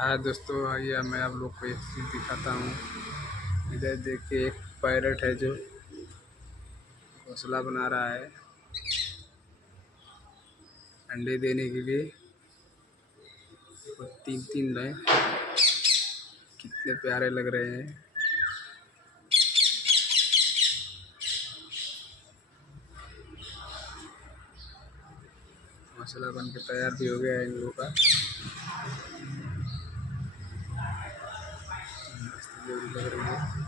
हाँ दोस्तों, आइए मैं आप लोग को एक चीज़ दिखाता हूँ। इधर देखिए, एक पैरट है जो घोंसला बना रहा है अंडे देने के लिए। और तीन तीन हैं, कितने प्यारे लग रहे हैं। घोंसला बन के तैयार भी हो गया है इन लोगों का। मस्त जोड़ी लग रही है।